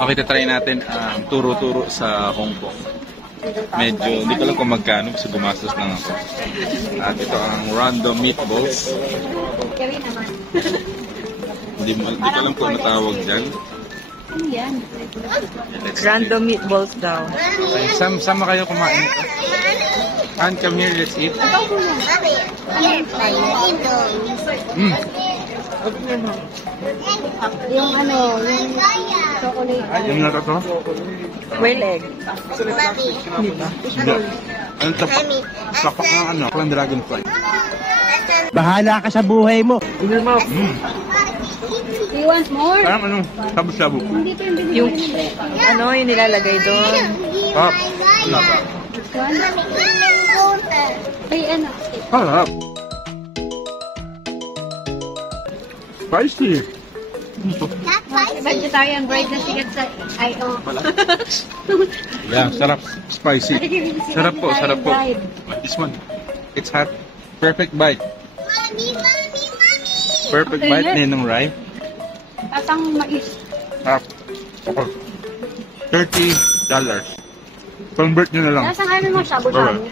Okay, tatry natin ang turo-turo sa Hong Kong. Medyo, hindi ko alam kung magkano kasi gumastos lang ako. At ito ang random meatballs. Hindi ko alam kung ano tawag dyan. Ano yan? Random meatballs daw. Okay, sama kayo kumain. And come here, let's eat. Yung ano, yung chocolate. Yung nata to? Whale egg. Hindi ba? Anong tapak? Tapak ng ano? Ang dragonfly. Bahala ka sa buhay mo. Do you want more? Parang ano? Shabu-shabu. Hindi ko yung binili. Yung ano yung nilalagay doon. Harap. Lasa. Ay, ano? Harap. Spicy. Vegetarian bread na sigat sa I.O. Yeah, sarap. Spicy. Sarap po, sarap po. This one. It's hot. Perfect bite. Perfect bite ni ng rye. At ang mais. Harap. $30. Convert nyo na lang. Nasaan ano mo, shabu-shabu?